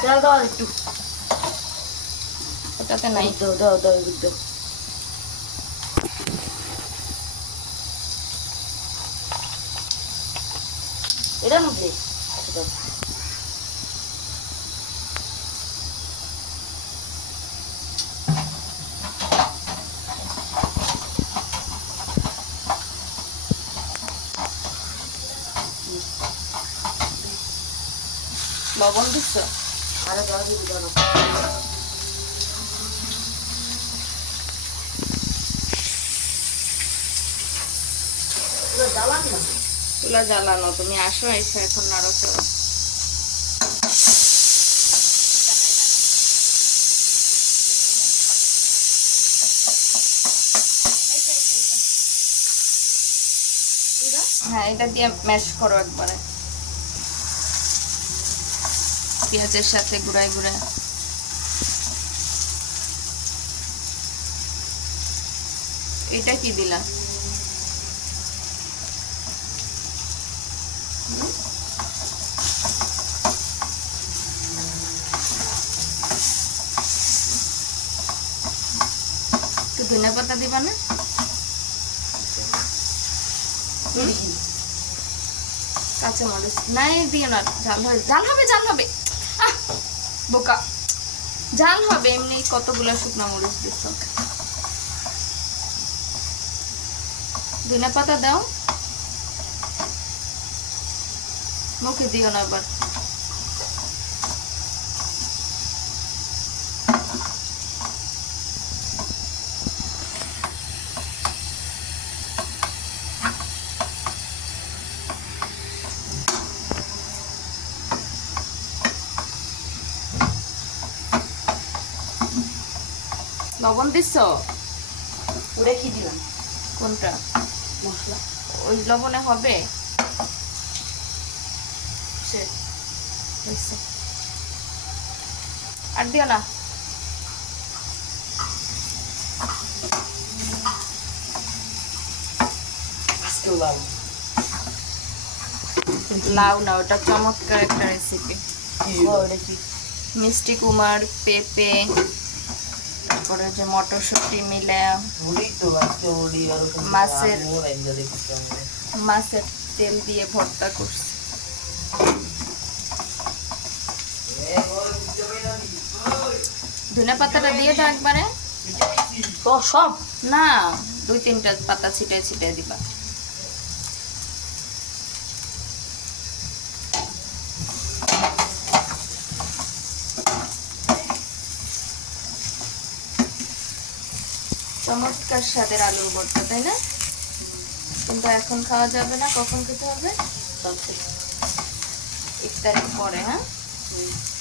তেল দাও একটু। ওটাতে নাই। দাও দাও দাও দাও এটার মধ্যে আচ্ছা দাও। লবণ দিচ্ছ? চুলা জ্বালানো তুমি আসো এসে এখন নাড়ো চলো। হ্যাঁ এটা দিয়ে ম্যাশ করো একবারে। পেঁয়াজের সাথে গুঁড়ায় গুঁড়ায়। এটা কি দিলা ধনে পাতা দিবা না? কাঁচা মরিচ নাই, দিও না, ঝাল হবে ঝাল হবে ঝাল হবে। বোকা। ঝাল হবে, এমনি কতগুলো শুকনো মরিচ দিচ্ছ ধনে পাতা দাও। মুখে দিও না আবার। লবণ ওটা কি দিলাম? কোনটা? মশলা। ওই লবণে হবে? আর দিও না। লাউ। না ওটা চমৎকার একটা রেসিপি মিষ্টি কুমার পেঁপে তারপরে যে মটরশুঁটি মিলে মাছের- মাছের তেল দিয়ে ভর্তা করছি। ধনে পাতাটা দিয়ে দাও একবারে। সব? না দুই তিনটা পাতা ছিটে ছিটে দিবা। চমৎকার স্বাদের আলুর ভর্তা তাই না? কিন্তু এখন খাওয়া যাবে না কখন খেতে হবে? ইফতারের পরে হ্যাঁ? হুম।